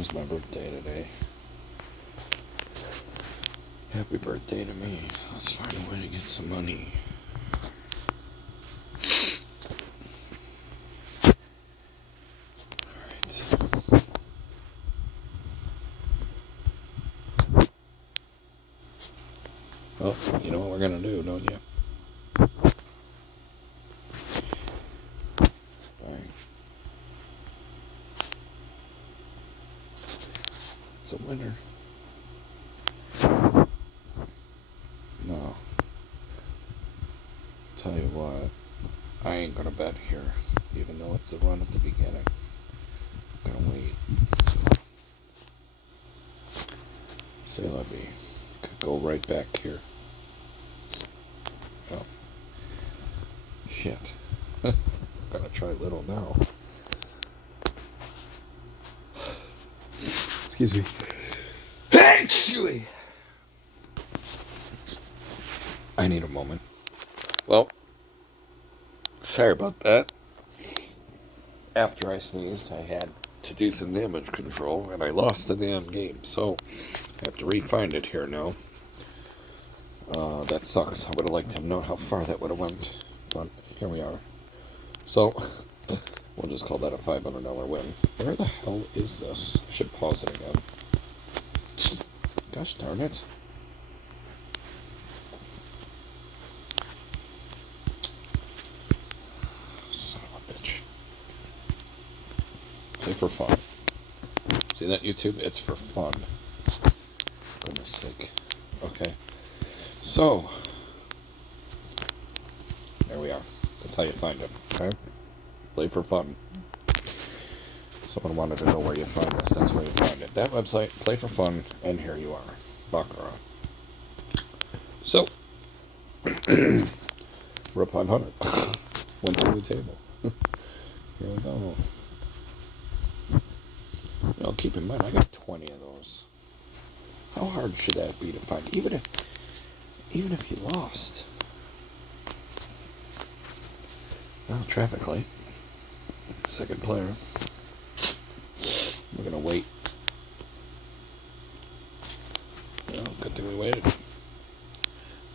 was my birthday today. Happy birthday to me. Let's find a way to get some money. Alright. Well, you know what we're gonna do, don't you? Alright. It's a winner. No. Tell you what, I ain't gonna bet here, even though it's a run at the beginning. I'm gonna wait. Say la vie. Could go right back here. Oh. Shit. Gotta try little now. Excuse me. Actually, I need a moment. Well, sorry about that. After I sneezed, I had to do some damage control, and I lost the damn game, so I have to re-find it here now. That sucks. I would have liked to know how far that would have went, but here we are. So, we'll just call that a $500 win. Where the hell is this? I should pause it again. Gosh darn it. Son of a bitch. Play for fun. See that, YouTube? It's for fun. Goodness sake. Okay. So, there we are. That's how you find it. Okay? Play for fun. Someone wanted to know where you find this. That's where you find it. That website, Play for Fun, and here you are. Baccarat. So, we're up 500. Went to the table. Here we go. Now, keep in mind, I got 20 of those. How hard should that be to find? Even if you lost. Well, traffic light. Second player. We're gonna wait. Well, good thing we waited.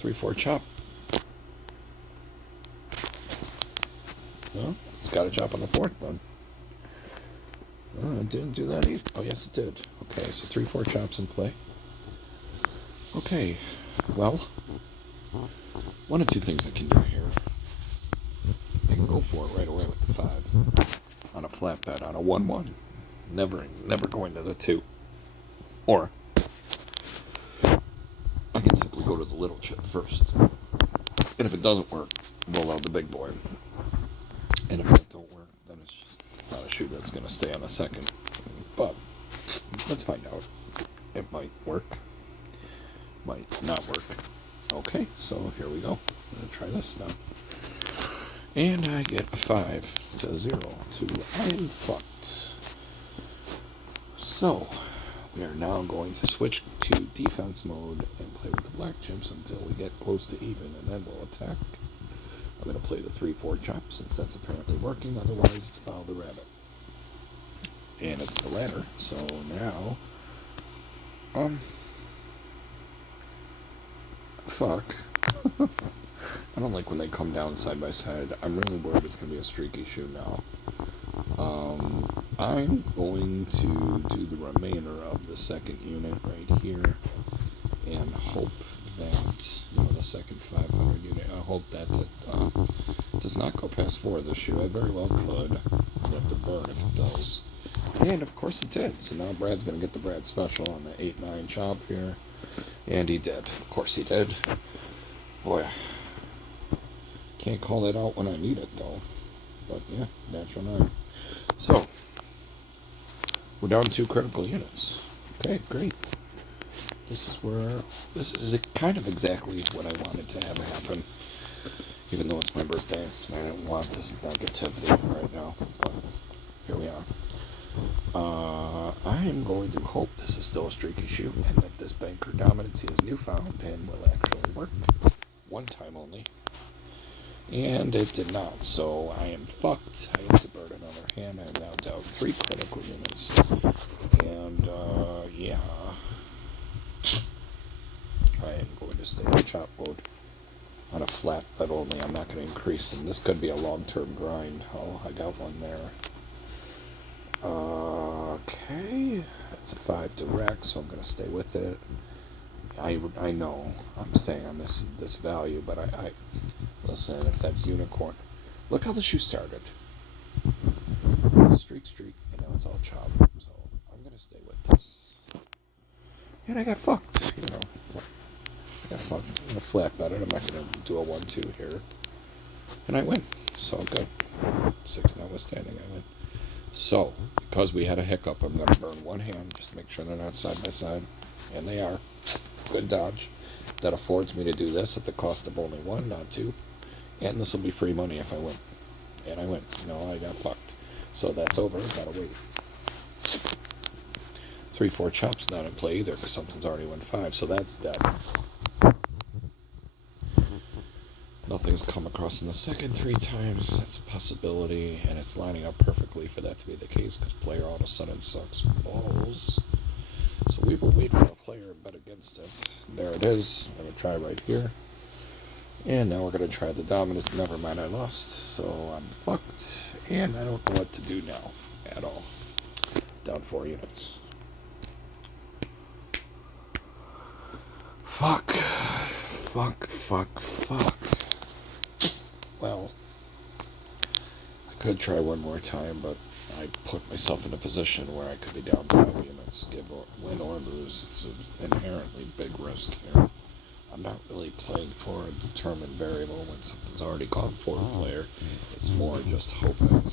3-4 chop. Well, it's got a chop on the fourth then. Oh, it didn't do that either. Oh, yes, it did. Okay, so 3-4 chops in play. Okay, well, one of two things I can do here. I can go for it right away with the 5 on a flat bet on a 1-1. Never going to the 2. Or I can simply go to the little chip first. And if it doesn't work, roll out the big boy. And if it don't work, then it's just not a shoe that's going to stay on a second. But let's find out. It might work. Might not work. Okay, so here we go. I'm going to try this now. And I get a 5 to 0 to I am fucked. So, we are now going to switch to defense mode and play with the black chips until we get close to even, and then we'll attack. I'm going to play the 3-4 chop since that's apparently working, otherwise it's follow the rabbit. And it's the ladder, so now, fuck. I don't like when they come down side by side. I'm really worried it's going to be a streaky shoe now. I'm going to do the remainder of the second unit right here and hope that, the second 500 unit, I hope that does not go past 4 this shoe. I very well could. I'd have to burn if it does. And of course it did. So now Brad's going to get the Brad special on the 8-9 chop here. And he did. Of course he did. Boy, can't call that out when I need it though. But yeah, natural 9. So, we're down 2 critical units. Okay, great. This is kind of exactly what I wanted to have happen. Even though it's my birthday, and I didn't want this negativity right now. But here we are. I am going to hope this is still a streaky shoe, and that this banker dominancy is newfound and will actually work. One time only. And it did not, so I am fucked. I have to burn another hand. I am now down 3 critical units. And, yeah. I am going to stay in chop mode on a flat bed only. I'm not going to increase them. This could be a long-term grind. Oh, I got one there. Okay. That's a 5 direct, so I'm going to stay with it. I know I'm staying on this value, but I listen, if that's unicorn. Look how the shoe started. Streak, and now it's all chop. So I'm going to stay with this. And I got fucked, you know. I got fucked. I'm going to flat bet it. I'm not going to do a 1-2 here. And I win. So good. 6 notwithstanding, I win. So, because we had a hiccup, I'm going to burn one hand just to make sure they're not side by side. And they are. Good dodge. That affords me to do this at the cost of only 1, not 2. And this will be free money if I win. And I win. No, I got fucked. So that's over. Gotta wait. 3-4 chops not in play either because something's already won 5. So that's dead. Nothing's come across in the second 3 times. That's a possibility. And it's lining up perfectly for that to be the case because player all of a sudden sucks balls. So we will wait for a player and bet against it. There it is. I'm going to try right here. And now we're going to try the dominance. Never mind, I lost. So I'm fucked. And I don't know what to do now at all. Down 4 units. Fuck. Well, I could try one more time, but I put myself in a position where I could be down 5 units, win or lose. It's an inherently big risk here. I'm not really playing for a determined variable when something's already gone for a player. It's more just hoping.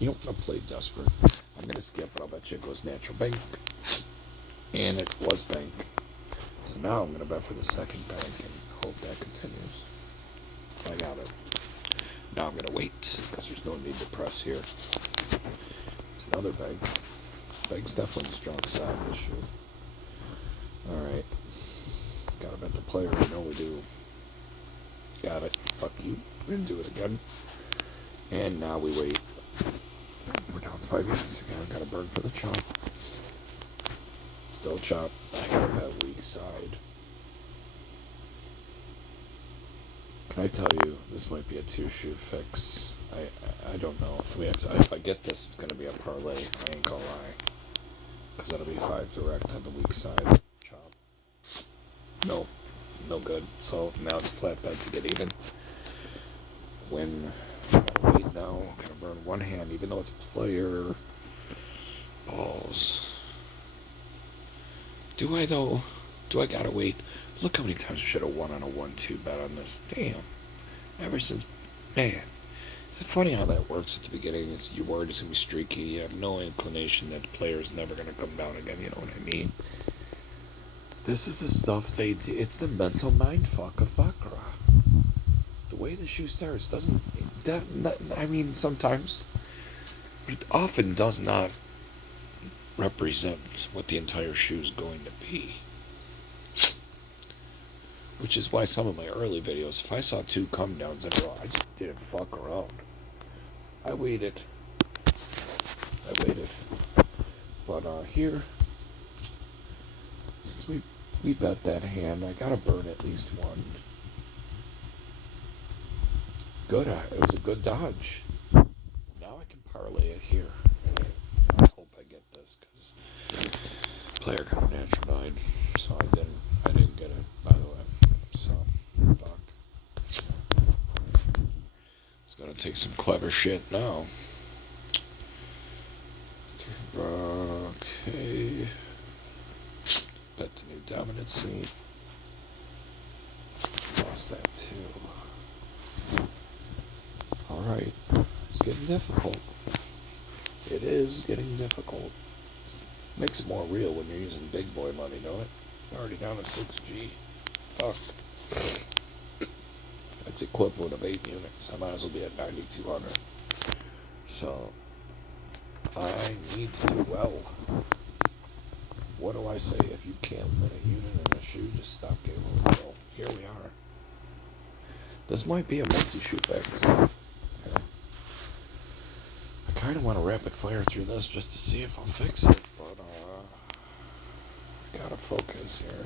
You don't want to play desperate. I'm going to skip it. I'll bet you it goes natural bank. And it was bank. So now I'm going to bet for the second bank and hope that continues. I got it. Now I'm going to wait because there's no need to press here. It's another bank. Bank's definitely the strong side this year. Alright. Gotta bet the player. I know we do. Got it. Fuck you. We're gonna do it again. And now we wait. We're down 5 units again. Gotta burn for the chop. Still chop. I gotta bet weak side. Can I tell you, this might be a 2-shoe fix. I don't know. I mean, if I get this, it's gonna be a parlay. I ain't gonna lie. Because that'll be 5 direct on the weak side. Chop. No, no good. So now it's flat bet to get even. Win. Gotta wait now. Gotta burn one hand, even though it's player balls. Do I though? Do I gotta wait? Look how many times I should have won on a 1-2 bet on this. Damn. Ever since, man. It's funny how that works at the beginning. You're worried it's gonna be streaky. You have no inclination that the player's never gonna come down again. You know what I mean? This is the stuff they do. It's the mental mindfuck of Baccarat. The way the shoe starts doesn't. I mean, sometimes, but it often does not represent what the entire shoe is going to be. Which is why some of my early videos, if I saw 2 come downs in a row, I just didn't fuck around. I waited. But here, since we bet that hand, I gotta burn at least 1. Good. It was a good dodge. Now I can parlay it here. I hope I get this because player got a natural 9, so I didn't get it, by the way. So fuck. It's gonna take some clever shit now. Okay. Bet the new dominant seat. Lost that too. Alright. It's getting difficult. It is getting difficult. Makes it more real when you're using big boy money, don't it? Already down to 6G. Fuck. That's equivalent of 8 units. I might as well be at 9,200. So, I need to do well. What do I say? If you can't win a unit in a shoe, just stop gambling. Well, here we are. This might be a multi-shoe fix. Okay. I kind of want to rapid fire through this just to see if I'll fix it, but I gotta focus here.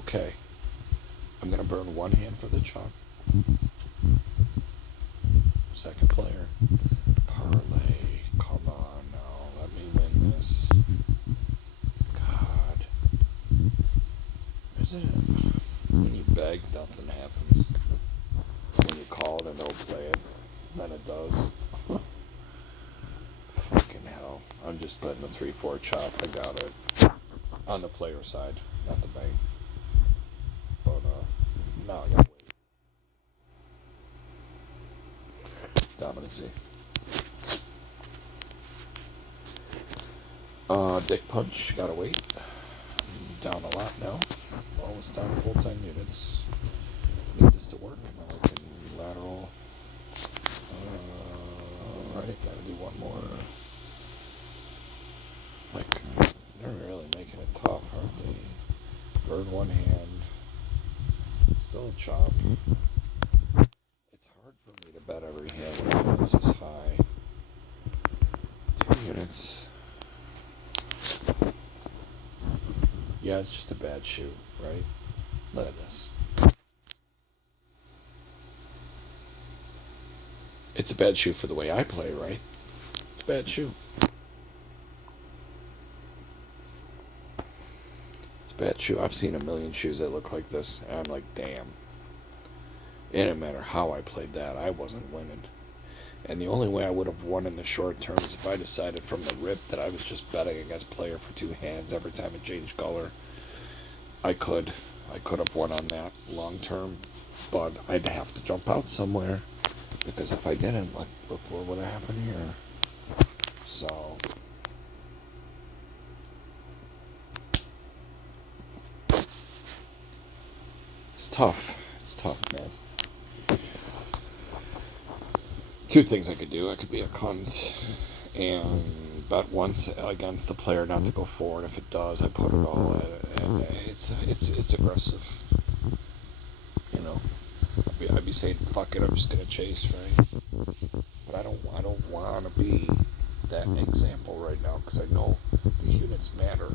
Okay. I'm gonna burn one hand for the chop. Second player. Parlay. Come on now. Let me win this. God. Isn't it? When you beg, nothing happens. When you call it and don't play it, then it does. Fucking hell. I'm just betting the 3-4 chop. I got it. On the player side, not the bank. But, now I gotta wait. Dominancy. Dick punch, gotta wait. Down a lot now. Almost down to full-time units. Need this to work. Now I can lateral. Alright, gotta do one more. Like, they're really making it tough, aren't they? Burn one hand. Still a chop. It's hard for me to bet every hand when this is high. 2 units. Yeah, it's just a bad shoe, right? Look at this. It's a bad shoe for the way I play, right? It's a bad shoe. It's a bad shoe. I've seen a million shoes that look like this, and I'm like, damn. It didn't matter how I played that, I wasn't winning. And the only way I would have won in the short term is if I decided from the rip that I was just betting against player for 2 hands every time it changed color. I could have won on that long term, but I'd have to jump out somewhere, because if I didn't, look what would have happened here. So it's tough, man. 2 things I could do. I could be a cunt and bet once against the player not to go forward. If it does, I put it all at it. And it's aggressive. You know, I'd be saying, fuck it, I'm just gonna chase, right? But I don't want to be that example right now, because I know these units matter.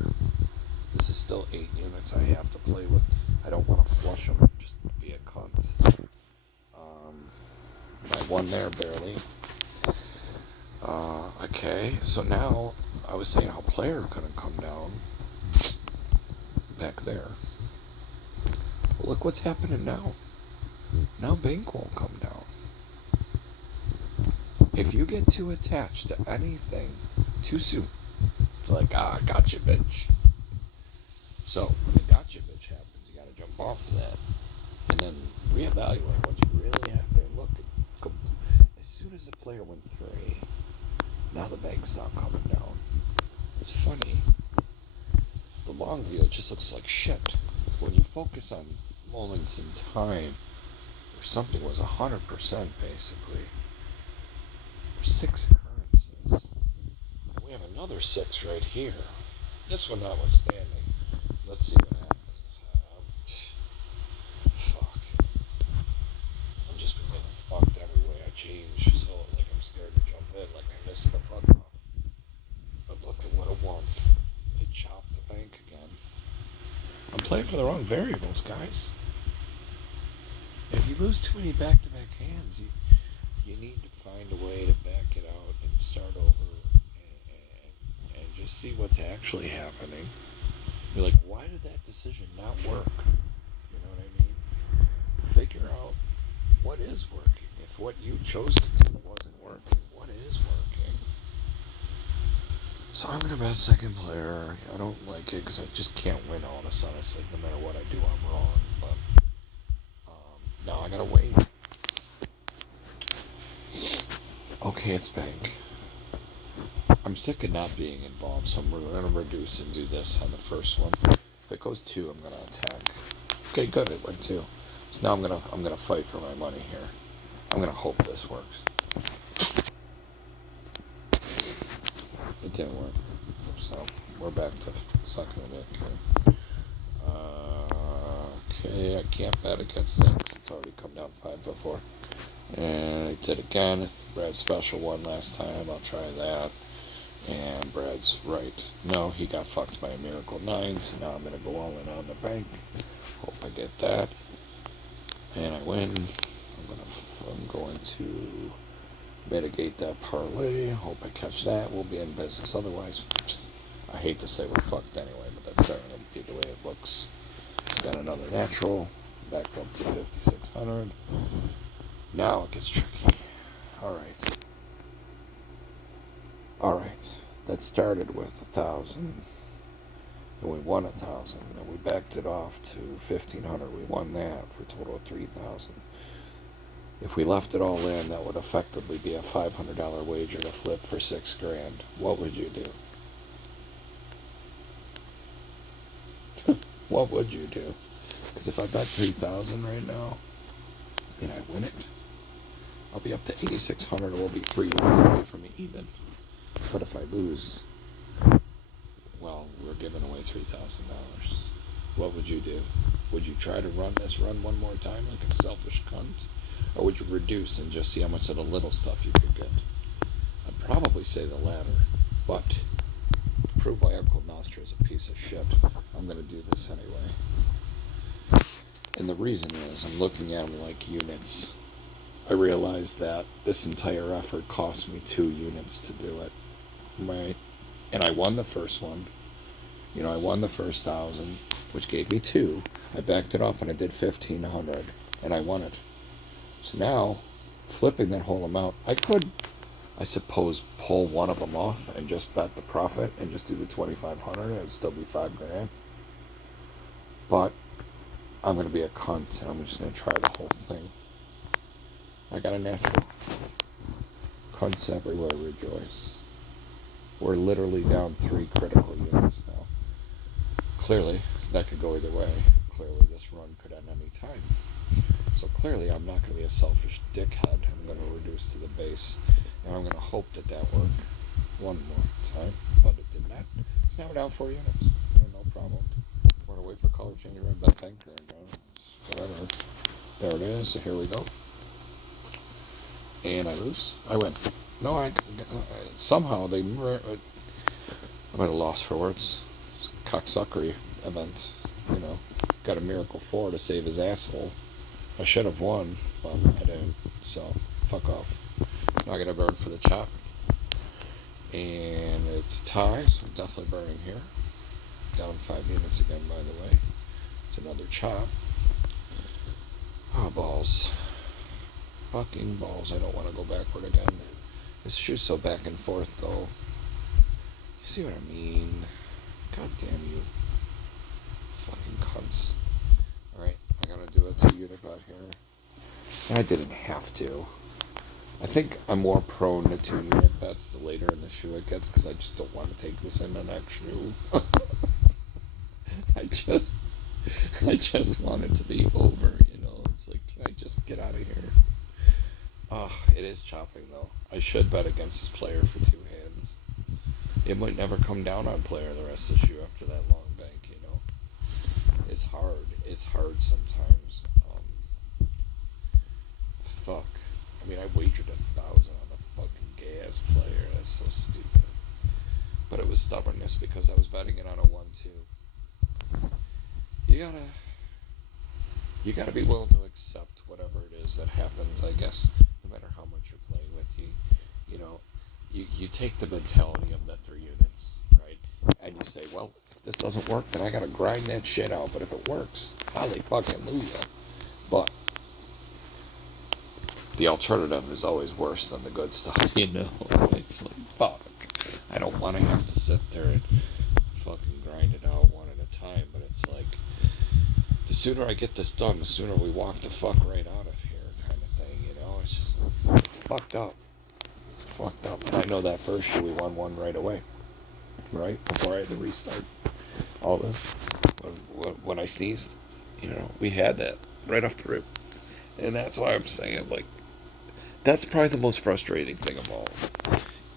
This is still 8 units I have to play with. I don't want to flush them, just be a cunt. I won there barely. Okay, so now I was saying how player couldn't come down back there. Well, look what's happening now. Now bank won't come down. If you get too attached to anything too soon, it's like, gotcha, bitch. So when the gotcha, bitch happens, you gotta jump off of that and then reevaluate what's really happening. Look, as soon as the player went 3, now the bank stopped coming down. It's funny. The long view, it just looks like shit. When you focus on moments in time, where something was 100% basically. There's 6 occurrences. And we have another 6 right here. This one notwithstanding. Let's see what happens. Fuck. I'm just been getting fucked every way I change, so like I'm scared to jump in, like I missed the fuck off. But look at what I won. They chopped the bank again. I'm playing for the wrong variables, guys. If you lose too many back-to-back hands, you need to find a way to back it out and start over and just see what's actually happening. You're like, why did that decision not work? You know what I mean? Figure out what is working. If what you chose to do wasn't working, what is working? So I'm going to bet second player. I don't like it because I just can't win all of a sudden. It's like no matter what I do, I'm wrong. But now I got to wait. Okay, it's bank. I'm sick of not being involved, so I'm going to reduce and do this on the first one. If it goes 2, I'm going to attack. Okay, good, it went 2. So now I'm gonna fight for my money here. I'm gonna hope this works. It didn't work, so we're back to sucking a dick here. Okay, I can't bet against that because it's already come down 5 before. And I did again. Brad special won last time. I'll try that. And Brad's right. No, he got fucked by a Miracle 9, so now I'm going to go all in on the bank. Hope I get that. And I win. I'm going to mitigate that parlay. Hope I catch that. We'll be in business. Otherwise, I hate to say we're fucked anyway, but that's starting to be the way it looks. Got another natural. Back up to 5,600. Now it gets tricky. Alright. That started with 1,000. Then we won 1,000. Then we backed it off to 1,500. We won that for a total of 3,000. If we left it all in, that would effectively be a $500 wager to flip for $6,000. What would you do? What would you do? Because if I bet 3,000 right now and I win it, I'll be up to 8,600. It will be 3 wins away from me even. But if I lose, well, we're giving away $3,000. What would you do? Would you try to run this run one more time like a selfish cunt? Or would you reduce and just see how much of the little stuff you could get? I'd probably say the latter. But to prove why Uncle Nostra is a piece of shit, I'm going to do this anyway. And the reason is I'm looking at them like units. I realize that this entire effort cost me 2 units to do it. Right? And I won the first one. I won the first 1,000, which gave me 2. I backed it off and I did 1,500, and I won it. So now, flipping that whole amount, I could, I suppose, pull one of them off and just bet the profit and just do the 2,500. It would still be $5,000. But I'm going to be a cunt and I'm just going to try the whole thing. I got a natural. Cunts everywhere rejoice. We're literally down 3 critical units now. Clearly, that could go either way. Clearly, this run could end any time. So clearly, I'm not going to be a selfish dickhead. I'm going to reduce to the base. And I'm going to hope that worked one more time. But it did not. So now we're down 4 units. No problem. We're going to wait for color change and bet banker again. Whatever. There it is. So here we go. And I lose. I win. No, I somehow they. I'm at a loss for words. Cocksuckery event. Got a Miracle 4 to save his asshole. I should have won, but I didn't. So fuck off. Now I gotta burn for the chop. And it's a tie, so I'm definitely burning here. Down 5 units again, by the way. It's another chop. Oh, balls. Fucking balls. I don't want to go backward again. This shoe's so back and forth, though. You see what I mean? God damn you. Fucking cunts. Alright, I gotta do a 2-unit bet here. And I didn't have to. I think I'm more prone to 2-unit bets the later in the shoe it gets, because I just don't want to take this in the next shoe. I just want it to be over, It's like, can I just get out of here? It is chopping, though. I should bet against this player for 2 hands. It might never come down on player the rest of the shoe after that long bank, It's hard. It's hard sometimes. Fuck. I mean, I wagered 1,000 on the fucking gay-ass player. That's so stupid. But it was stubbornness because I was betting it on a 1-2. You gotta be willing to accept whatever it is that happens, I guess, no matter how much you're playing with. You take the mentality of the 3 units, right? And you say, well, if this doesn't work, then I gotta grind that shit out. But if it works, hallelujah. But the alternative is always worse than the good stuff, It's like, fuck. I don't want to have to sit there and fucking grind it out one at a time, but it's like, the sooner I get this done, the sooner we walk the fuck right out of here, kind of thing, It's just, it's fucked up. It's fucked up. And I know that first year we won 1 right away, right? Before I had to restart all this. When I sneezed, we had that right off the rip. And that's why I'm saying, like, that's probably the most frustrating thing of all,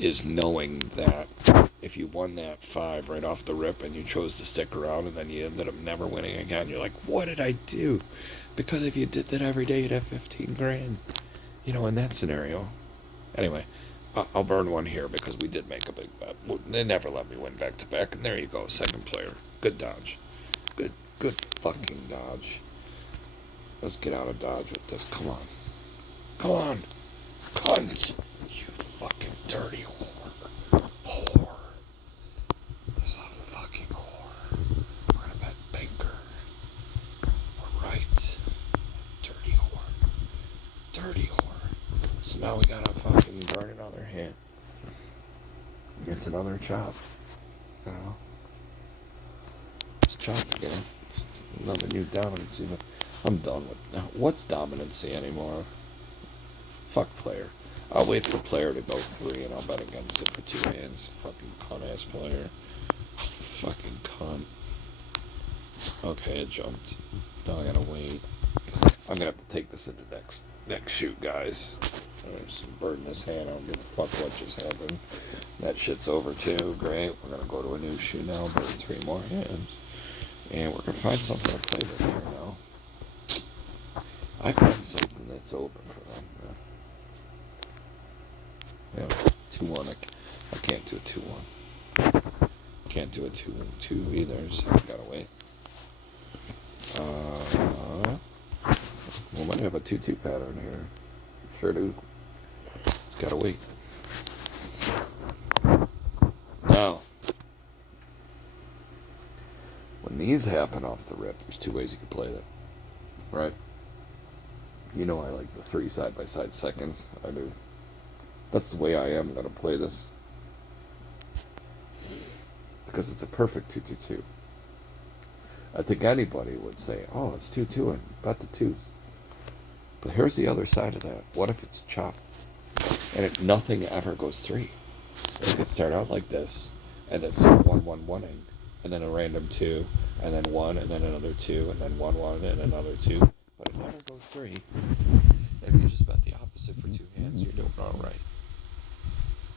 is knowing that if you won that 5 right off the rip and you chose to stick around and then you ended up never winning again, you're like, what did I do? Because if you did that every day, you'd have 15 grand. In that scenario. Anyway, I'll burn one here because we did make a big bet. They never let me win back to back, and there you go, second player. Good dodge. Good fucking dodge. Let's get out of dodge with this. Come on. Come on. Cunt. You fucking dirty whore. Whore. This is a fucking whore. We're gonna bet banker. We're right. Dirty whore. Dirty whore. So now we gotta fucking burn another hand. It's another chop. It's chop again. It's another new dominancy. But I'm done with. What's dominancy anymore? Fuck player. I'll wait for player to go 3 and I'll bet against it for 2 hands. Fucking cunt ass player. Fucking cunt. Okay, it jumped. Now I gotta wait. I'm gonna have to take this into next shoot, guys. I'm just burn this hand. I don't give a fuck what just happened. That shit's over too. Great. We're gonna go to a new shoot now. Burn 3 more hands. And we're gonna find something to play with here now. I find something that's over for them. Yeah, 2-1. I can't do a 2-1. Can't do a 2-2 either, so I gotta wait. We might have a 2-2 pattern here. Sure do. Gotta wait. Now, when these happen off the rip, there's 2 ways you can play them. Right? I like the 3 side-by-side seconds. I do. That's the way I am going to play this. Because it's a perfect 2-2-2. I think anybody would say, oh, it's 2-2 and bet the 2s. But here's the other side of that. What if it's a chop? And if nothing ever goes 3? It could start out like this, and it's 1-1-1-ing, and then a random 2, and then 1, and then another 2, and then 1-1, and another 2. But it never goes 3. If you just bet the opposite for 2 hands, you're doing all right.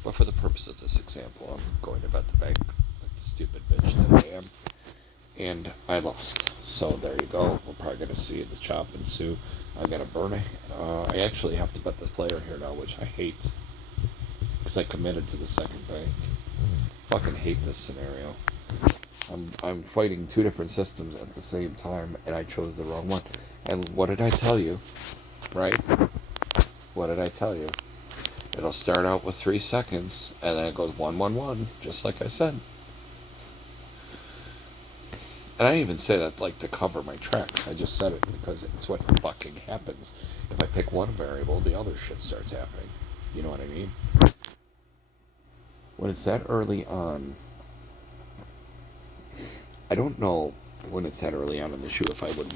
But for the purpose of this example, I'm going to bet the bank like the stupid bitch that I am. And I lost. So there you go. We're probably going to see the chop ensue. I got to burn it. I actually have to bet the player here now, which I hate. Because I committed to the second bank. Fucking hate this scenario. I'm fighting 2 different systems at the same time, and I chose the wrong one. And what did I tell you? Right? What did I tell you? It'll start out with 3 seconds, and then it goes 1-1-1, just like I said. And I didn't even say that like to cover my tracks. I just said it because it's what fucking happens. If I pick one variable, the other shit starts happening. You know what I mean? When it's that early on, I don't know when it's that early on in the shoot if I would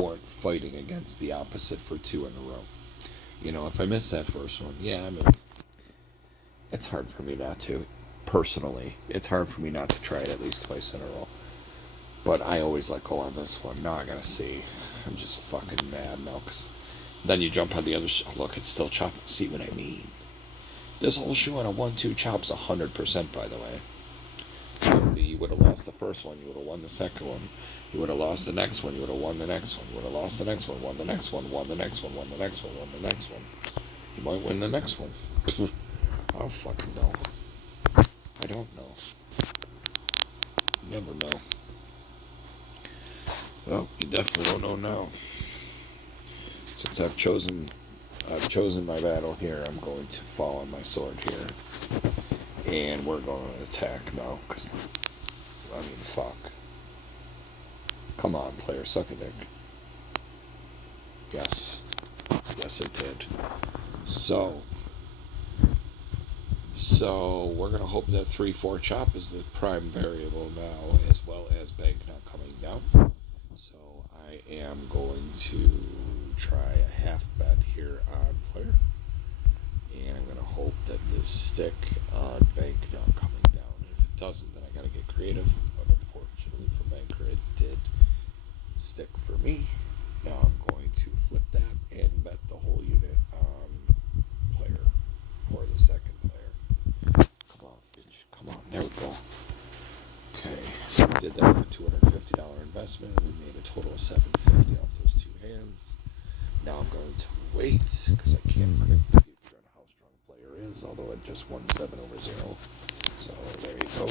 warrant fighting against the opposite for 2 in a row. If I miss that first one, yeah, I mean, it's hard for me not to. Personally, it's hard for me not to try it at least twice in a row. But I always let go on this one. Now I gotta see. I'm just fucking mad now, because then you jump on the other look, it's still chopping. See what I mean? This whole shoe on a 1-2 chop's 100%, by the way. You would have lost the first one, you would have won the second one. You would have lost the next one, you would have won the next one. You would have lost the next one, won the next one, won the next one, won the next one, won the next one. You might win the next one. I don't fucking know. I don't know. Never know. Well, you definitely don't know now. Since I've chosen my battle here, I'm going to fall on my sword here. And we're going to attack now, because, fuck. Come on, player, suck a dick. Yes. Yes, it did. So we're going to hope that 3-4 chop is the prime variable now, as well as bank not coming down. So I am going to try a half bet here on player. And I'm going to hope that this stick on bank not coming down. And if it doesn't, then I got to get creative. But unfortunately for banker, it did stick for me. Now I'm going to flip that and bet the whole unit on player for the second player. Come on, there we go. Okay, we did that with a $250 investment. We made a total of $750 off those two hands. Now I'm going to wait because I can't predict the future on how strong a player is, although it just won 7/0. So there you go.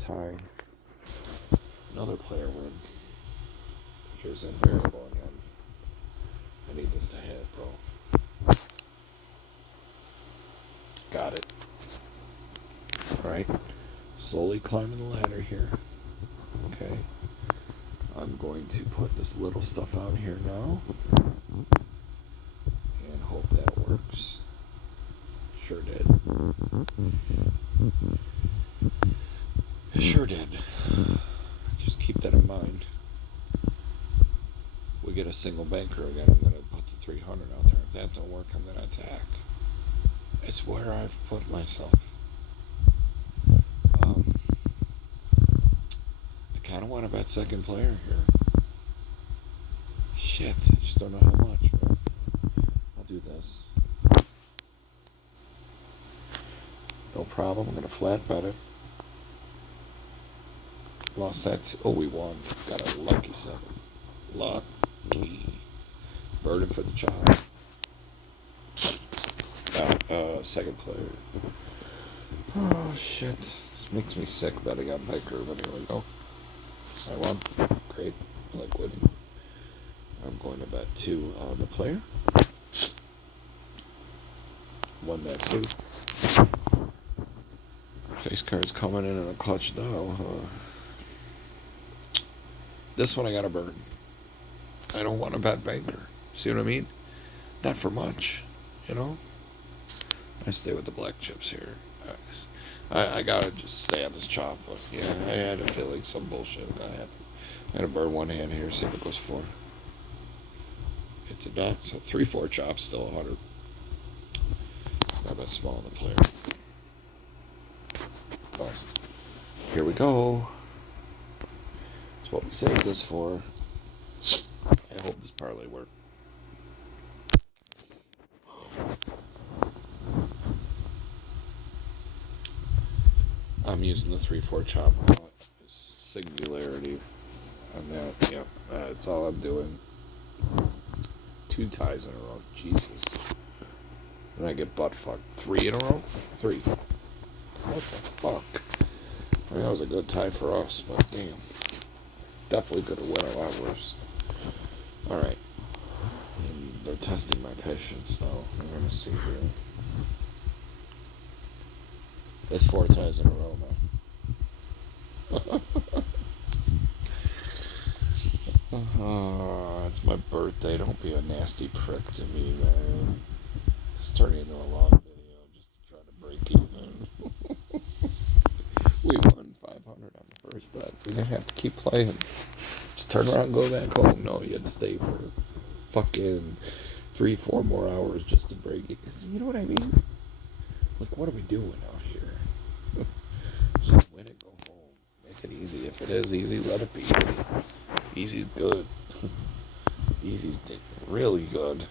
Tie. Another player win. Here's that variable again. I need this to hit, bro. Got it. Alright. Slowly climbing the ladder here. Okay. I'm going to put this little stuff out here now. And hope that works. Sure did. It sure did. Just keep that in mind. We get a single banker again, I'm going to put the 300 out there. If that don't work, I'm going to attack. It's where I've put myself. I kind of want to bet second player here. Shit, I just don't know how much, but I'll do this. No problem, I'm going to flat bet it. Lost that. Oh, we won. Got a lucky 7. Lucky. Burden for the child. Second player. Oh, shit. This makes me sick betting on Baker, but here we go. I won. Great. I like winning. I'm going to bet 2 on the player. Won that too. Face card's coming in a clutch now. This one I got to burn. I don't want to bet banker. See what I mean? Not for much, you know? I stay with the black chips here. I gotta just stay on this chop, but yeah, I had a feeling some bullshit was gonna happen. I gotta burn one hand here, see if it goes 4. It did not, so 3-4 chop, still 100. Not that small in the player. Bust. Here we go. That's what we saved this for. I hope this parlay worked. I'm using the 3-4 chop singularity on that. Yep, that's all I'm doing. 2 ties in a row. Jesus. Then I get butt fucked. 3 in a row? 3. What the fuck? I mean, that was a good tie for us, but damn. Definitely could have went a lot worse. Alright. They're testing my patience, though. I'm going to see here. That's 4 ties in a row, man. It's my birthday. Don't be a nasty prick to me, man. It's turning into a long video just to try to break even. We won 500 on the first bet. We're going to have to keep playing. Just turn around and go back home. No, you had to stay for fucking 3-4 more hours just to break it. You know what I mean? Like, what are we doing out here? Just win it, go home. Make it easy. If it is easy, let it be easy. Easy's good. Easy's really good.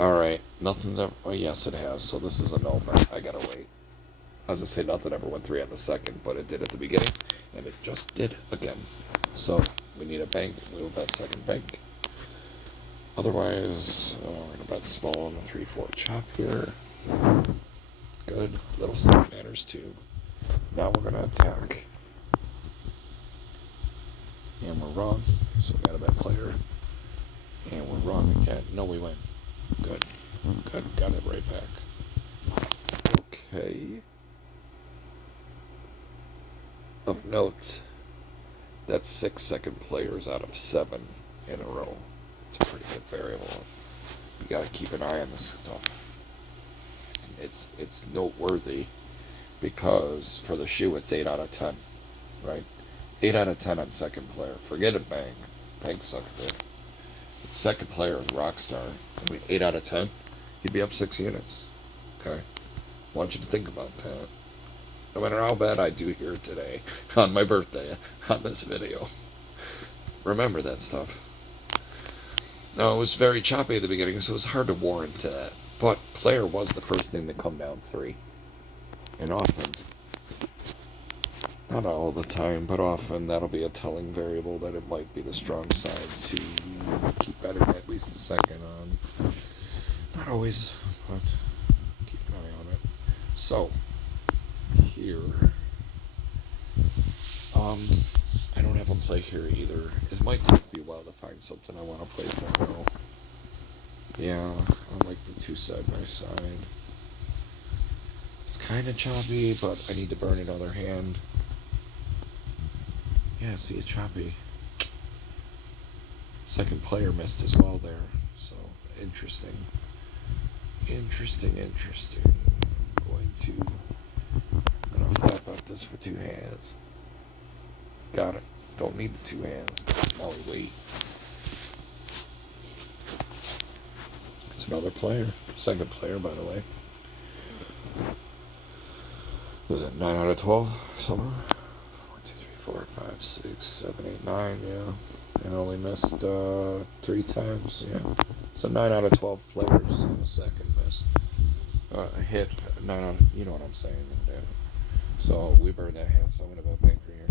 Alright, nothing's ever... Oh, yes, it has. So this is a no bet. I gotta wait. I was gonna say nothing ever went 3 on the second, but it did at the beginning, and it just did again. So we need a bank. We'll bet second bank. Otherwise, we're gonna bet small on the 3-4 chop here. Good. Little stuff matters too. Now we're gonna attack. And we're wrong, so we got a bet player. And we're wrong again. No, we win. Good. Good. Got it right back. Okay. Of note, that's 6 second players out of 7 in a row. It's a pretty good variable. You gotta keep an eye on this stuff. It's noteworthy because for the shoe it's 8 out of 10, right? 8 out of 10 on second player. Forget it, Bang. Bang sucked there. Second player is Rockstar. I mean, 8 out of 10, you'd be up 6 units. Okay? I want you to think about that. No matter how bad I do here today, on my birthday, on this video. Remember that stuff. No, it was very choppy at the beginning, so it was hard to warrant that. But player was the first thing to come down 3. And often, not all the time, but often that'll be a telling variable that it might be the strong side to keep betting at least a second on. Not always, but keep an eye on it. So, here, I don't have a play here either. It might take me a while to find something I want to play for now. Yeah, I like the 2 side by side. It's kind of choppy, but I need to burn another hand. Yeah, see, it's choppy. Second player missed as well there, so interesting. Interesting. I'm gonna flap up this for 2 hands. Got it. Don't need the 2 hands. Now we wait. It's another player. Second player, by the way. Was it 9 out of 12? Somewhere? 1, 2, 3, 4, 5, 6, 7, 8, 9. Yeah. And only missed 3 times. Yeah. So 9 out of 12 players in the second missed. Hit 9 out of, you know what I'm saying. And, so we burned that hand, so I'm going to bet banker here.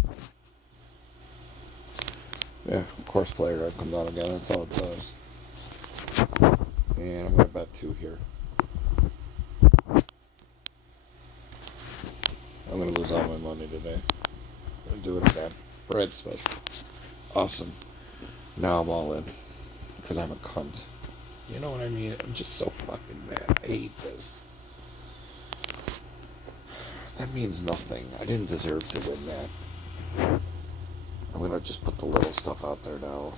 Yeah, of course player I've come down again. That's all it does. And I'm going to bet 2 here. I'm going to lose all my money today. I'm going to do it again. Red special. Awesome. Now I'm all in. Because I'm a cunt. You know what I mean? I'm just so fucking mad. I hate this. That means nothing. I didn't deserve to win that. I'm going to just put the little stuff out there now.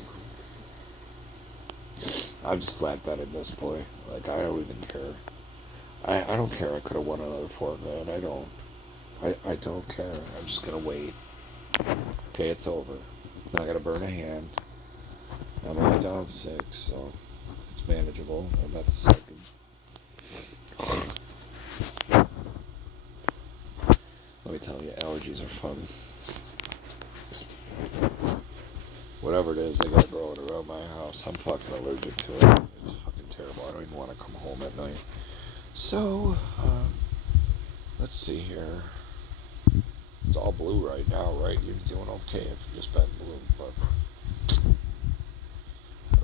I'm just flat betting this boy. Like, I don't even care. I don't care. I could have won another 4 grand. I don't. I don't care. I'm just going to wait. Okay, it's over. Now I got to burn a hand. I'm only down 6, so it's manageable. I'm at the second. Let me tell you, allergies are fun. Whatever it is, they gotta grow it around my house. I'm fucking allergic to it. It's fucking terrible. I don't even want to come home at night. So, let's see here. It's all blue right now, right? You're doing okay if you just bet blue, but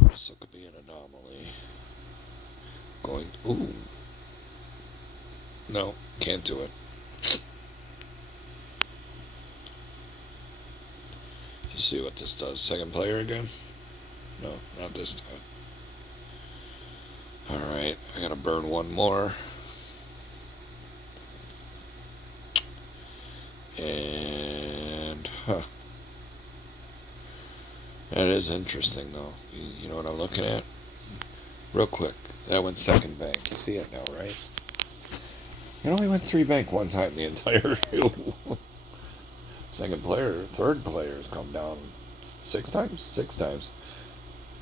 this could be an anomaly. Ooh. No, can't do it. You see what this does? Second player again? No, not this time. Alright, I gotta burn 1 more. And, That is interesting, though. You know what I'm looking at? Real quick. That went second bank. You see it now, right? It only went 3 bank 1 time the entire shoe. Second player, third player's come down 6 times? 6 times.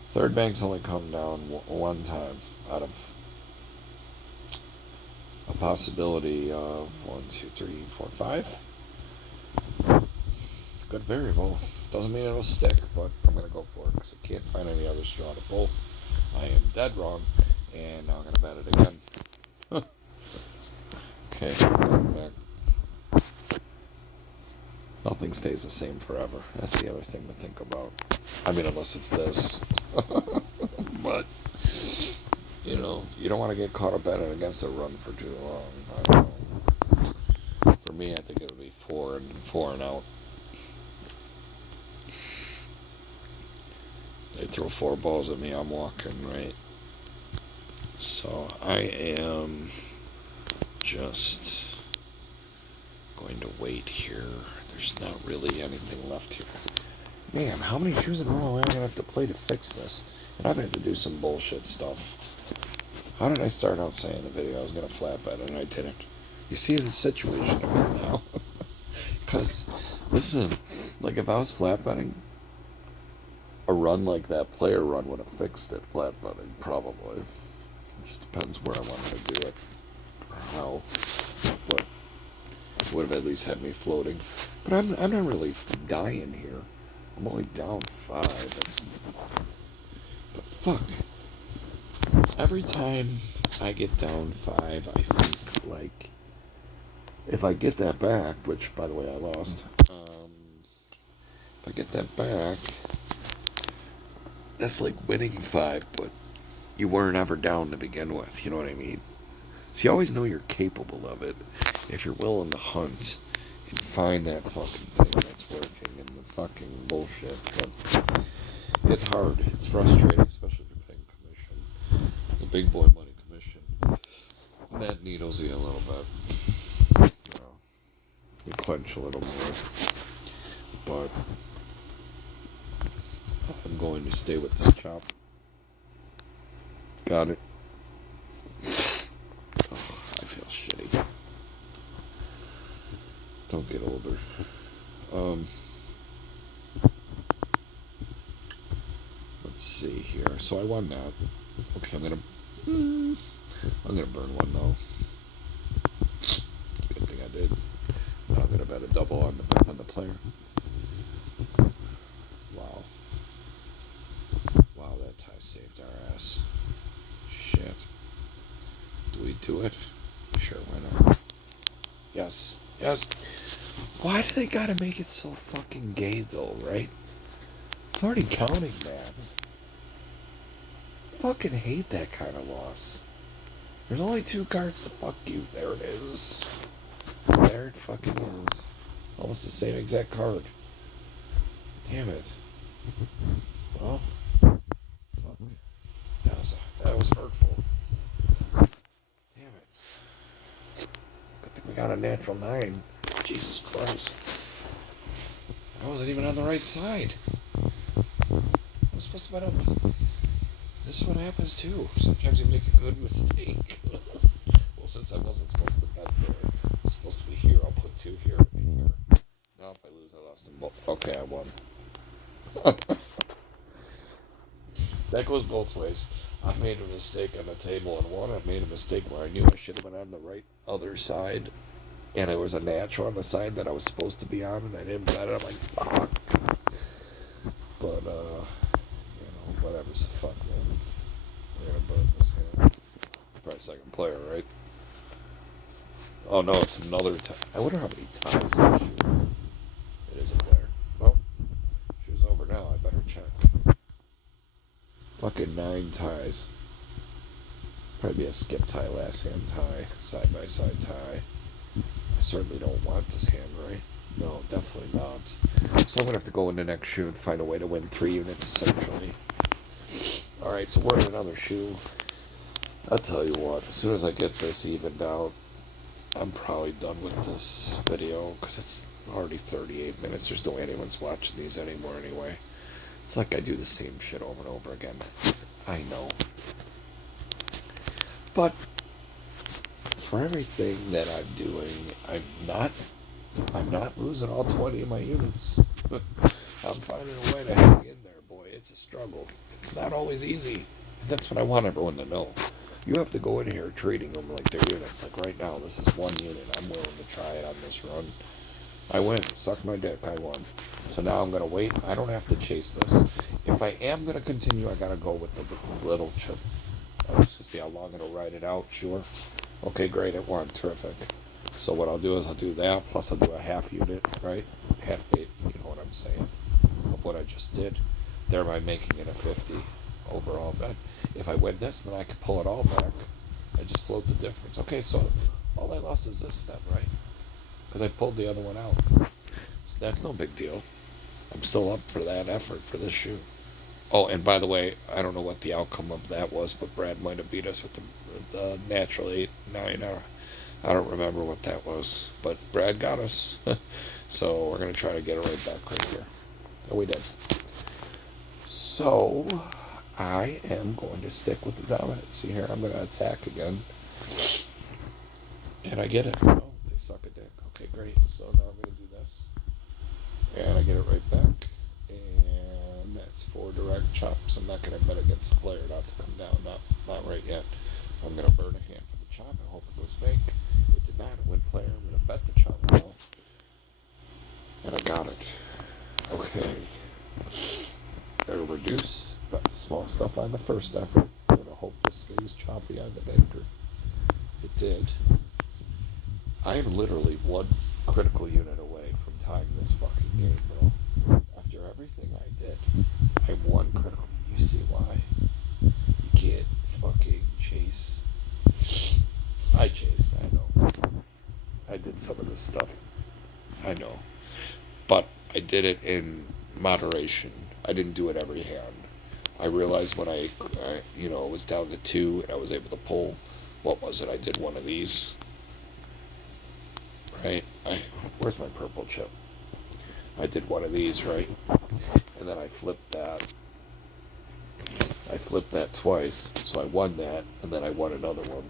Third bank's only come down 1 time out of a possibility of 1, 2, 3, 4, 5. It's a good variable. Doesn't mean it'll stick, but I'm going to go for it because I can't find any other straw to pull. I am dead wrong, and now I'm going to bet it again. Okay, I'm back. Nothing stays the same forever. That's the other thing to think about. I mean, unless it's this. But, you know, you don't want to get caught up betting against a run for too long. I don't know. For me, I think it would be 4 and out. They throw 4 balls at me, I'm walking, right? So I am just going to wait here. There's not really anything left here. Man, how many shoes in a row am I going to have to play to fix this? And I've had to do some bullshit stuff. How did I start out saying in the video I was going to flat bet and I didn't? You see the situation I'm in now? Because, listen, like if I was flat betting, a run like that player run would have fixed it. Flat betting, probably. It just depends where I wanted to do it. Or how. But it would have at least had me floating. But I'm not really dying here. I'm only down 5. But fuck. Every time I get down 5, I think, like, If I get that back, which by the way I lost, if I get that back, that's like winning 5, but you weren't ever down to begin with. You know what I mean? So you always know you're capable of it if you're willing to hunt and find that fucking thing that's working and the fucking bullshit. But it's hard. It's frustrating, especially if you're paying commission. The big boy money commission. That needles you a little bit. You know, you clench a little more. But I'm going to stay with this chop. Got it. Oh, I feel shitty. Don't get older. Let's see here. So I won that. Okay, I'm gonna burn one though. Good thing I did. I'm gonna bet a double on the player. Wow. Wow, that tie saved our ass. Shit. Do we do it? Sure, why not? Yes. Yes. Why do they gotta make it so fucking gay though, right? It's already counting, man. Fucking hate that kind of loss. There's only 2 cards to fuck you. There it is. There it fucking is. Almost the same exact card. Damn it. Well, fuck. That was hurtful. Damn it. Good thing we got a natural 9. Jesus Christ. I wasn't even on the right side. I was supposed to bet up. This is what happens too. Sometimes you make a good mistake. Well, since I wasn't supposed to bet there, I was supposed to be here. I'll put 2 here and here. Now if I lose, I lost them both. Okay, I won. That goes both ways. I made a mistake on the table and won. I made a mistake where I knew I should have been on the right other side, and it was a natural on the side that I was supposed to be on, and I didn't bet it. I'm like, fuck. But whatever's the fuck, man. We're gonna burn this hand. Probably second player, right? Oh no, it's another tie. I wonder how many ties this shoe. It is a player. Oh, shoe's over now. I better check. Fucking 9 ties. Probably be a skip tie, last hand tie, side by side tie. I certainly don't want this hand, right? No, definitely not. So I'm gonna have to go in the next shoe and find a way to win 3 units essentially. Alright, so we're in another shoe. I'll tell you what, as soon as I get this evened out, I'm probably done with this video, because it's already 38 minutes. There's no way anyone's watching these anymore anyway. It's like I do the same shit over and over again. I know. But for everything that I'm doing, I'm not losing all 20 of my units. I'm finding a way to hang in there, boy. It's a struggle. It's not always easy. That's what I want everyone to know. You have to go in here treating them like they're units. Like right now, this is 1 unit. I'm willing to try it on this run. I win. Suck my dick. I won. So now I'm going to wait. I don't have to chase this. If I am going to continue, I got to go with the little chip. I'm just going to see how long it'll ride it out. Sure. Okay, great. It won. Terrific. So what I'll do is I'll do that, plus I'll do a half unit, right? Half bait, you know what I'm saying, of what I just did, thereby making it a 50 overall bet. If I win this, then I can pull it all back. I just float the difference. Okay, so all I lost is this then, right? Because I pulled the other one out. So that's no big deal. I'm still up for that effort for this shoe. Oh, and by the way, I don't know what the outcome of that was, but Brad might have beat us with the natural 8-9. I don't remember what that was, but Brad got us. So we're going to try to get it right back right here. And we did. So I am going to stick with the dominant. See here, I'm going to attack again. And I get it. Oh, they suck a dick. Okay, great. So now I'm going to do this. And I get it right back. And that's 4 direct chops. I'm not going to bet against the player not to come down. Not right yet. I'm going to burn a hand for the chop. I hope it goes big. It did not. Win player. I'm going to bet the chop now. And I got it. Okay. Gotta reduce. Bet the small stuff on the first effort. I'm going to hope this stays choppy on the banker. It did. I am literally one critical unit away from tying this fucking game, bro. After everything I did, I'm one critical. You see why? You can't fucking chase. I chased, I know. I did some of this stuff. I know. But I did it in moderation. I didn't do it every hand. I realized when I was down to two and I was able to pull, what was it? I did one of these, right? Where's my purple chip? I did one of these, right? And then I flipped that. I flipped that twice, so I won that, and then I won another one.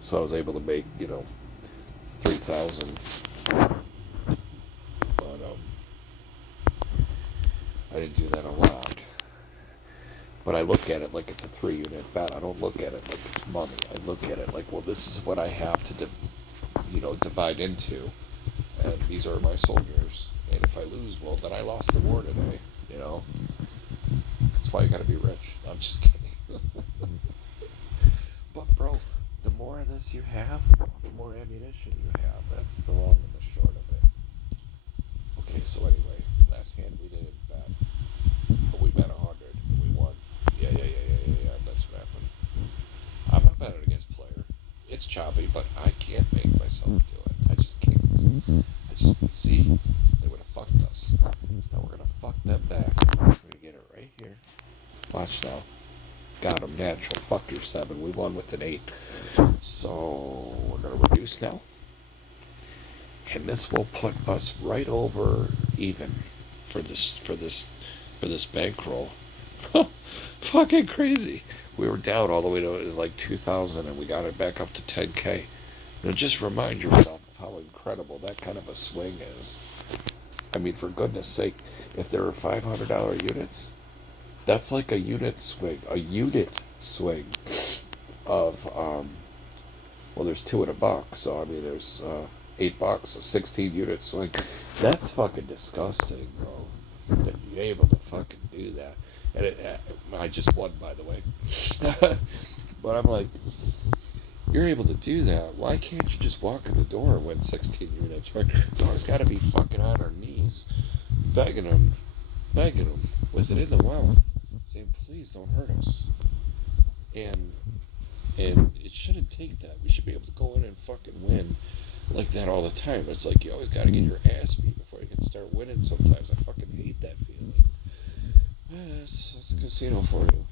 So I was able to make, 3,000. But I didn't do that a lot. But I look at it like it's a 3-unit bet. I don't look at it like it's money. I look at it like, well, this is what I have to, divide into, and these are my soldiers. And if I lose, well, then I lost the war today. You know, that's why you gotta be rich. I'm just kidding. But bro, the more of this you have, the more ammunition you have. That's the long and the short of it. Okay, so anyway, last hand we didn't bet, but we bet 100 and we won. Yeah. That's what happened. I'm not betting against player. It's choppy, but I can't make myself do it. I just can't. I just see they would have fucked us. So now we're gonna fuck them back. We're gonna get it right here. Watch now. Got him natural. Fuck your 7. We won with an 8. So we're gonna reduce now. And this will put us right over even for this bankroll. Fucking crazy. We were down all the way to like 2,000 and we got it back up to 10K. Now just remind yourself of how incredible that kind of a swing is. I mean, for goodness sake, if there are $500 units, that's like a unit swing. A unit swing of, well, there's 2 in a box, so I mean, there's $8, so 16 unit swing. That's fucking disgusting, bro. To be able to fucking do that. And I just won, by the way. But I'm like, you're able to do that. Why can't you just walk in the door and win 16 units? Right? Dog's got to be fucking on her knees, begging him with it in the mouth, saying, "Please don't hurt us." And it shouldn't take that. We should be able to go in and fucking win like that all the time. It's like you always got to get your ass beat before you can start winning. Sometimes I fucking hate that feeling. That's a casino for you.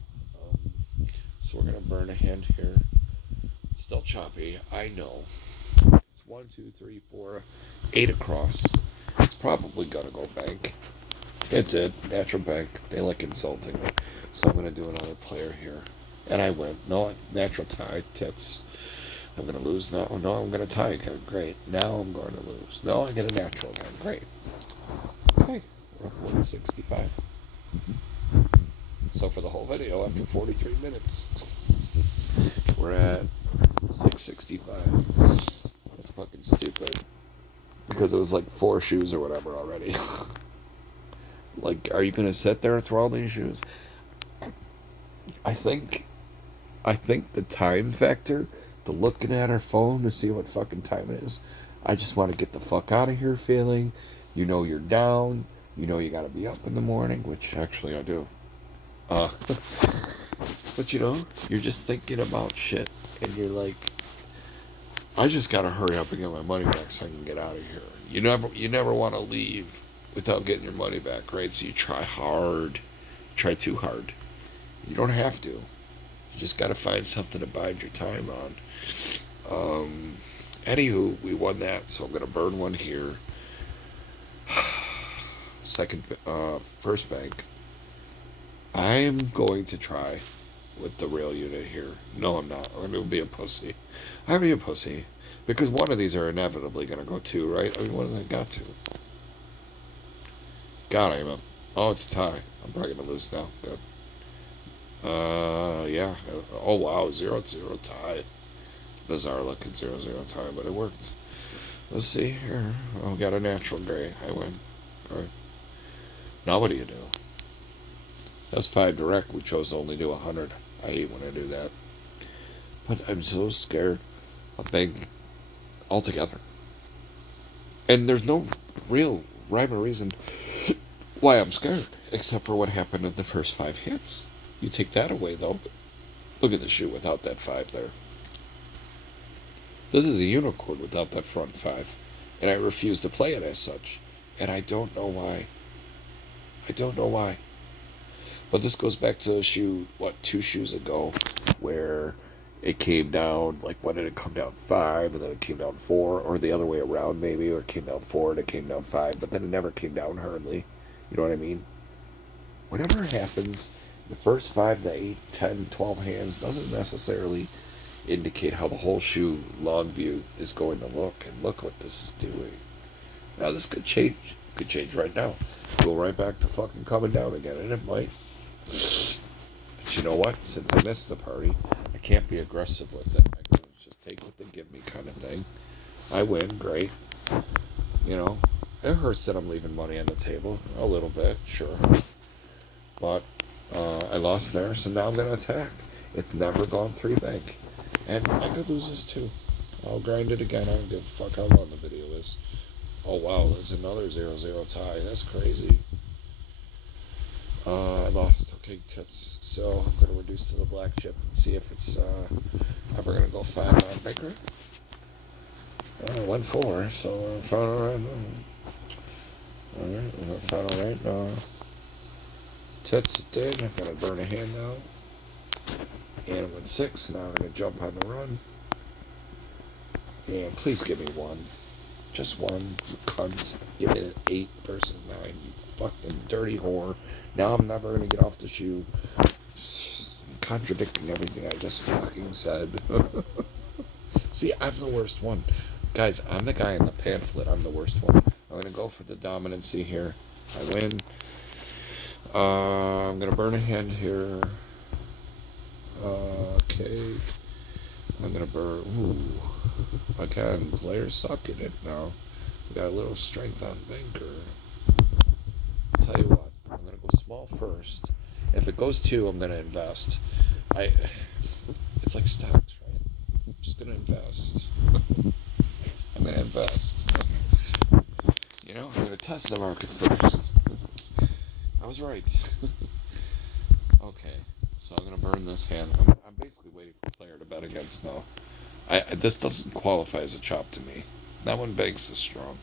So we're gonna burn a hand here. It's still choppy. I know. It's 1, 2, 3, 4, 8 across. It's probably gonna go bank. It did. Natural bank. They like insulting me. So I'm gonna do another player here. And I win. No, natural tie. Tits. I'm gonna lose now. No, I'm gonna tie again. Great. Now I'm going to lose. No, I get a natural again. Great. Okay. We're up 165. So for the whole video, after 43 minutes, we're at 665. That's fucking stupid. Because it was like 4 shoes or whatever already. Like, are you gonna sit there and throw all these shoes? I think the time factor, the looking at our phone to see what fucking time it is, I just want to get the fuck out of here feeling, you're down, you gotta be up in the morning, which actually I do. But you're just thinking about shit, and you're like, I just gotta hurry up and get my money back so I can get out of here. You never want to leave without getting your money back, right? So you try hard, try too hard. You don't have to. You just gotta find something to bide your time on. Anywho, we won that, so I'm gonna burn one here. First bank. I'm going to try with the rail unit here. No, I'm not. I'm going to be a pussy. I'm be a pussy. Because one of these are inevitably going to go 2, right? I mean, what have I got to? God, I'm up. Oh, it's a tie. I'm probably going to lose now. Good. Yeah. Oh, wow. 0-0 tie. Bizarre looking 0-0 tie, but it worked. Let's see here. Oh, got a natural gray. I win. Alright. Now what do you do? That's 5 direct. We chose to only do 100. I hate when I do that. But I'm so scared of bank altogether. And there's no real rhyme or reason why I'm scared, except for what happened in the first 5 hits. You take that away, though. Look at the shoe without that 5 there. This is a unicorn without that front 5, and I refuse to play it as such. And I don't know why. I don't know why. But this goes back to a shoe, 2 shoes ago, where it came down, like, when did it come down? 5, and then it came down 4, or the other way around, maybe, or it came down 4 and it came down 5, but then it never came down hardly. You know what I mean? Whatever happens, the first 5 to 8, 10, 12 hands doesn't necessarily indicate how the whole shoe long view is going to look. And look what this is doing. Now this could change. Could change right now. Go right back to fucking coming down again, and it might. But you know what? Since I missed the party, I can't be aggressive with it. I can just take what they give me, kind of thing. I win, great. You know, it hurts that I'm leaving money on the table a little bit, sure. But I lost there, so now I'm gonna attack. It's never gone 3 bank. And I could lose this too. I'll grind it again. I don't give a fuck how long the video is. Oh wow, there's another 0-0 tie. That's crazy. I lost. Okay, tits. So I'm gonna reduce to the black chip and see if it's ever gonna go 5 on bigger. 1-4. So found alright. Alright, found alright. Tits it did. I'm gonna burn a hand now. And I went 6. Now I'm going to jump on the run. And please give me 1. Just 1. You cunts. Give it an 8 versus 9. You fucking dirty whore. Now I'm never going to get off the shoe. Contradicting everything I just fucking said. See, I'm the worst one. Guys, I'm the guy in the pamphlet. I'm the worst one. I'm going to go for the dominancy here. I win. I'm going to burn a hand here. Okay. I'm gonna burn. Ooh. Again, players suck at it now. We got a little strength on banker. Tell you what, I'm gonna go small first. If it goes 2, I'm gonna invest. It's like stocks, right? I'm just gonna invest. I'm gonna invest. You know, I'm gonna test the market first. I was right. Okay. So I'm going to burn this hand. I'm basically waiting for a player to bet against now. This doesn't qualify as a chop to me. That one banks is strong.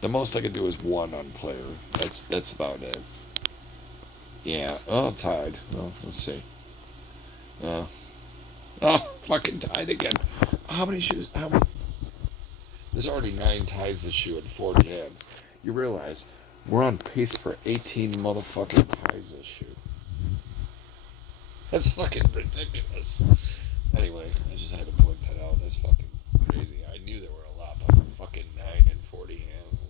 The most I could do is 1 on player. That's about it. Yeah. Oh, tied. Well, let's see. Oh, fucking tied again. How many shoes? How many? There's already 9 ties this shoe in 40 hands. You realize we're on pace for 18 motherfucking ties this shoe. That's fucking ridiculous. Anyway, I just had to point that out. That's fucking crazy. I knew there were a lot, but fucking 9 and 40 hands.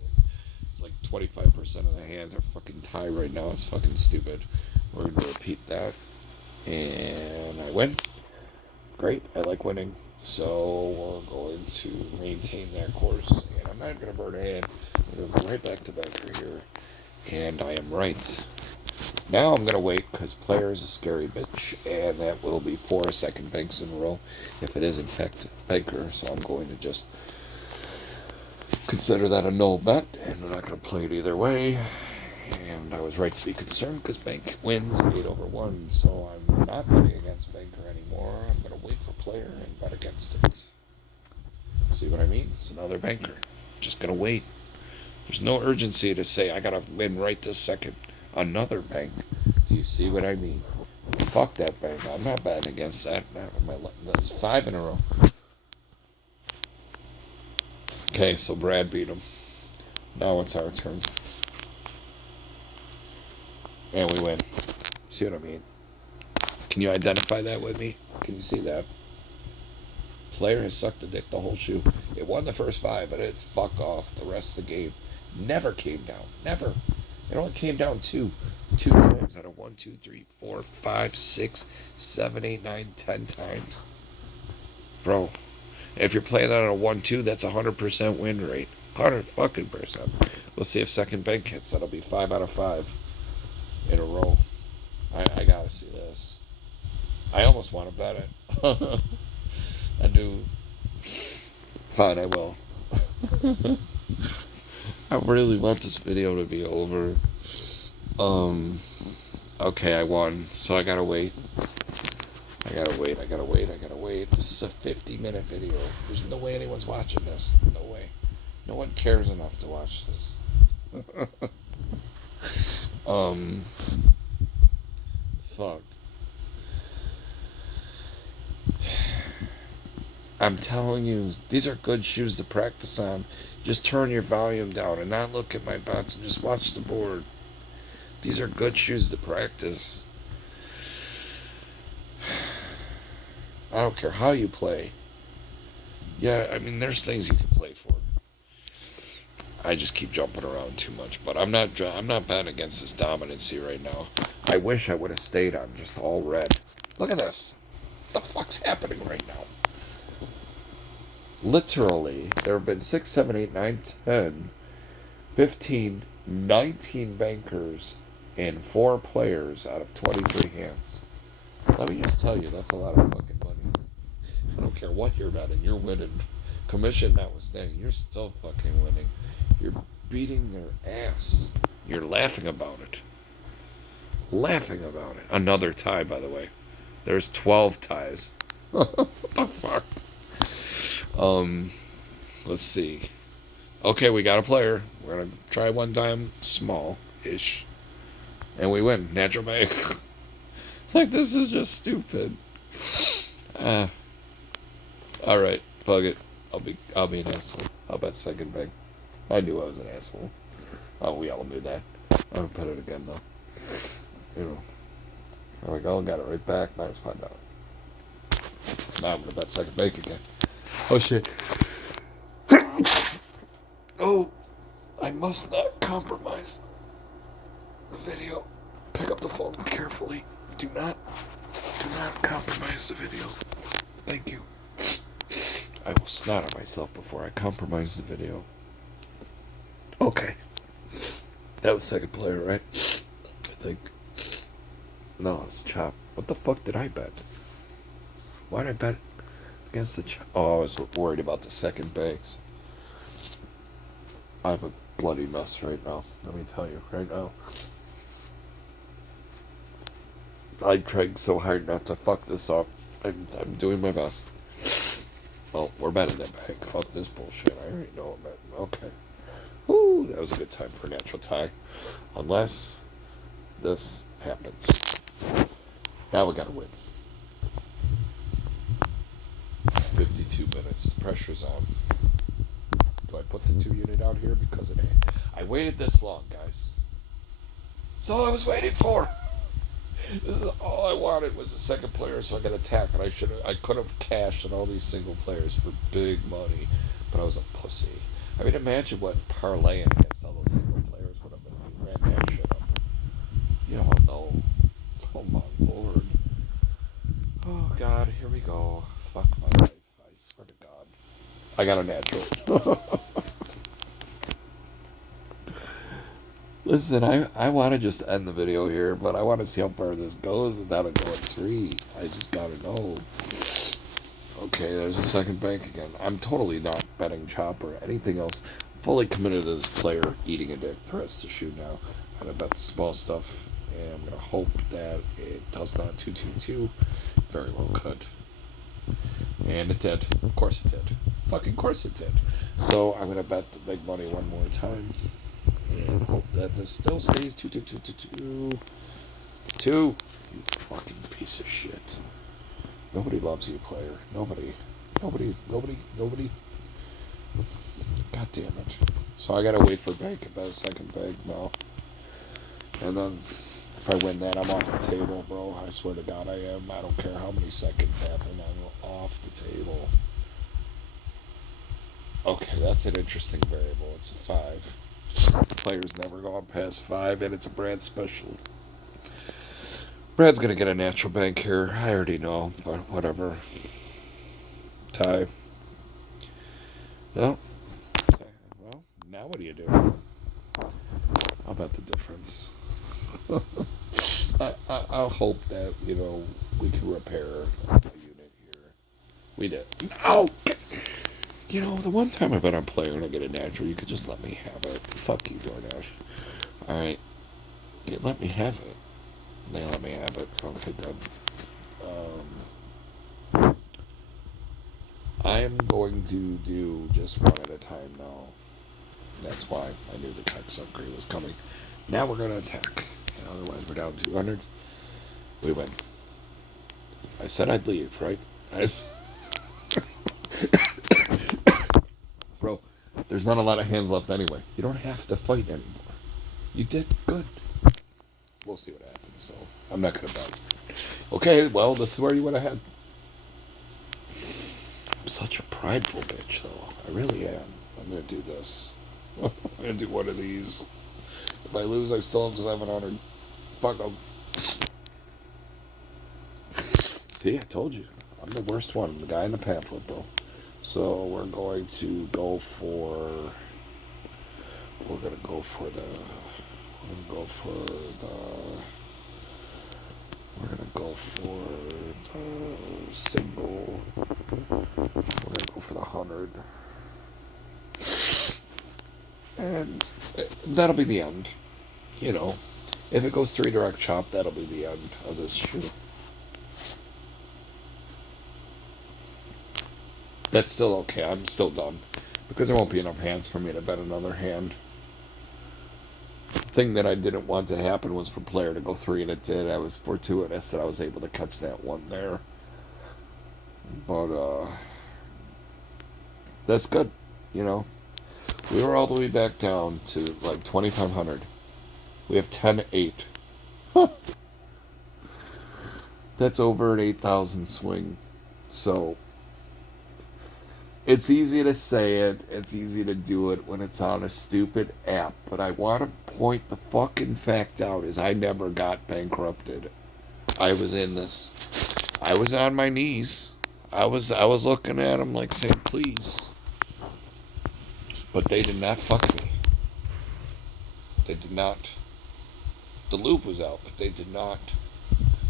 It's like 25% of the hands are fucking tie right now. It's fucking stupid. We're going to repeat that. And I win. Great. I like winning. So we're going to maintain that course. And I'm not going to burn a hand. I'm going to go right back to banker here. And I am right. Now I'm going to wait because player is a scary bitch, and that will be 4 second banks in a row if it is in fact banker, so I'm going to just consider that a null bet, and we're not going to play it either way. And I was right to be concerned because bank wins 8/1, so I'm not betting against banker anymore. I'm going to wait for player and bet against it. See what I mean? It's another banker. Just going to wait. There's no urgency to say I got to win right this second. Another bank. Do you see what I mean? Fuck that bank. I'm not betting against that. That's 5 in a row. Okay, so Brad beat him. Now it's our turn. And we win. See what I mean? Can you identify that with me? Can you see that? Player has sucked the dick the whole shoe. It won the first 5, and it fuck off the rest of the game. Never came down. Never. It only came down 2 times out of 1, 2, 3, 4, 5, 6, 7, 8, 9, 10 times. Bro, if you're playing on a 1-2, that's 100% win rate. 100 fucking percent. We'll see if second bank hits. That'll be 5 out of 5 in a row. I gotta see this. I almost want to bet it. I do. Fine, I will. I really want this video to be over. Okay, I won, so I gotta wait. I gotta wait. This is a 50-minute video. There's no way anyone's watching this. No way. No one cares enough to watch this. Fuck. I'm telling you, these are good shoes to practice on. Just turn your volume down and not look at my bots and just watch the board. These are good shoes to practice. I don't care how you play. Yeah, I mean, there's things you can play for. I just keep jumping around too much, but I'm not betting against this dominancy right now. I wish I would have stayed on just all red. Look at this. What the fuck's happening right now? Literally, there have been 6, 7, 8, 9, 10, 15, 19 bankers and 4 players out of 23 hands. Let me just tell you, that's a lot of fucking money. I don't care what you're betting, you're winning. Commission notwithstanding, you're still fucking winning. You're beating their ass. You're laughing about it. Laughing about it. Another tie, by the way. There's 12 ties. What the fuck? Let's see. Okay, we got a player. We're gonna try one time, small-ish, and we win. Natural bank. Like, this is just stupid. All right, fuck it. I'll be an asshole. I'll bet second bank. I knew I was an asshole. Oh, we all knew that. I'll put it again though. You know. There we go. Got it right back. -$5. Now I'm gonna bet second bank again. Oh shit. Oh, I must not compromise the video. Pick up the phone carefully. Do not compromise the video. Thank you. I will snot at myself before I compromise the video. Okay. That was second player, right? I think. No, it's chop. What the fuck did I bet? Why did I bet against the chop? Oh, I was worried about the second banks. I'm a bloody mess right now. Let me tell you, right now. I tried so hard not to fuck this up. I'm doing my best. Oh, we're betting that back. Fuck this bullshit. I already know I'm betting. Okay. Woo, that was a good time for a natural tie. Unless this happens. Now we gotta win. 52 minutes. Pressure's on. Do I put the 2 unit out here? Because it ain't. I waited this long, guys. That's all I was waiting for. This is all I wanted was a second player so I could attack, and I could have cashed on all these single players for big money, but I was a pussy. I mean, imagine what parlaying against all those single players would have been if we ran that shit up. You don't know. Oh my lord. Oh god, here we go. Fuck my life. I swear to god. I got a natural. Listen, I want to just end the video here, but I want to see how far this goes without it going 3. I just gotta know. Okay, there's a second bank again. I'm totally not betting chop or anything else. I'm fully committed to this player eating a dick the rest of the shoot now. I'm gonna bet the small stuff, and I'm gonna hope that it does not 2-2-2. Very well could. And it did. Of course it did. Fucking course it did. So I'm gonna bet the big money one more time. And hope that this still stays 2-2-2-2-2. 2. You fucking piece of shit. Nobody loves you, player. Nobody. God damn it. So I gotta wait for bank about a second bank now. And then if I win that, I'm off the table, bro. I swear to God I am. I don't care how many seconds happen. I'm off the table. Okay, that's an interesting variable. It's a 5. Player's never gone past 5, and it's a Brad special. Brad's gonna get a natural bank here. I already know, but whatever. Tie. No. Well, now what do you do? I'll bet the difference. I'll hope that, we can repair a unit here. We did. Oh! You know, the one time I bet on player and I get a natural, you could just let me have it. Fuck you, DoorDash. Alright. You let me have it. They let me have it, so okay, good. I'm going to do just one at a time now. That's why I knew the Kex upgrade was coming. Now we're going to attack. Otherwise, we're down 200. We win. I said I'd leave, right? Bro, there's not a lot of hands left anyway. You don't have to fight anymore. You did good. We'll see what happens, so I'm not going to bet. Okay, well, this is where you went ahead. I'm such a prideful bitch, though. I really am. I'm going to do this. I'm going to do one of these. If I lose, I still have 700. Fuck 'em. See, I told you. I'm the worst one. I'm the guy in the pamphlet, bro. So we're going to go for... We're going to go for the... We're going to go for the... We're going to go for the single. We're going to go for the 100. And that'll be the end. You know, if it goes 3 direct chop, that'll be the end of this shoe. That's still okay. I'm still done. Because there won't be enough hands for me to bet another hand. The thing that I didn't want to happen was for player to go 3, and it did. I was fortuitous that I was able to catch that one there. But, that's good, you know. We were all the way back down to, like, 2,500. We have 10-8. Huh. That's over an 8,000 swing. So, it's easy to say it. It's easy to do it when it's on a stupid app. But I want to point the fucking fact out is I never got bankrupted. I was in this. I was on my knees. I was looking at them like saying, please. But they did not fuck me. They did not. The loop was out, but they did not.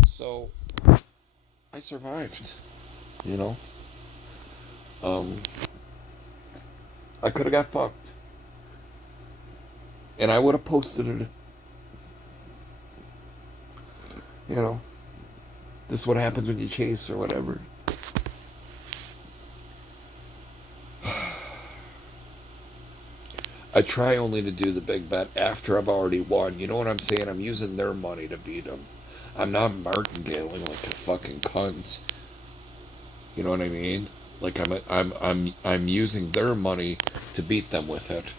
So, I survived. You know? I could have got fucked. And I would have posted it. You know? This is what happens when you chase or whatever. I try only to do the big bet after I've already won. You know what I'm saying? I'm using their money to beat them. I'm not martingaling like a fucking cunt. You know what I mean? Like I'm using their money to beat them with it.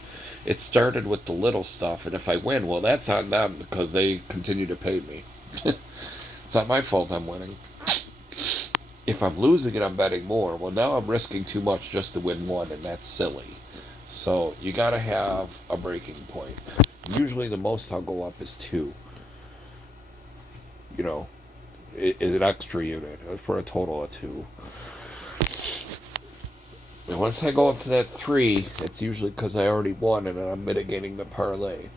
It started with the little stuff, and if I win, well, that's on them because they continue to pay me. It's not my fault I'm winning. If I'm losing and I'm betting more, well, now I'm risking too much just to win one, and that's silly. So you gotta have a breaking point. Usually the most I'll go up is 2. You know, an extra unit for a total of 2. And once I go up to that 3, it's usually because I already won and I'm mitigating the parlay.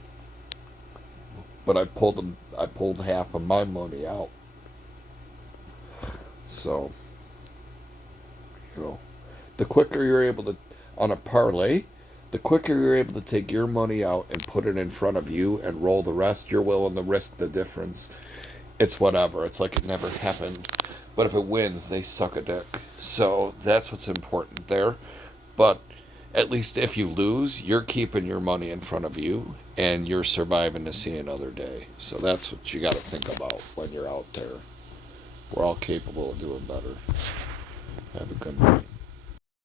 But I pulled half of my money out. So, you know, the quicker you're able to, on a parlay, the quicker you're able to take your money out and put it in front of you and roll the rest, you're willing to risk the difference. It's whatever. It's like it never happened. But if it wins, they suck a dick. So that's what's important there. But at least if you lose, you're keeping your money in front of you and you're surviving to see another day. So that's what you got to think about when you're out there. We're all capable of doing better. Have a good night.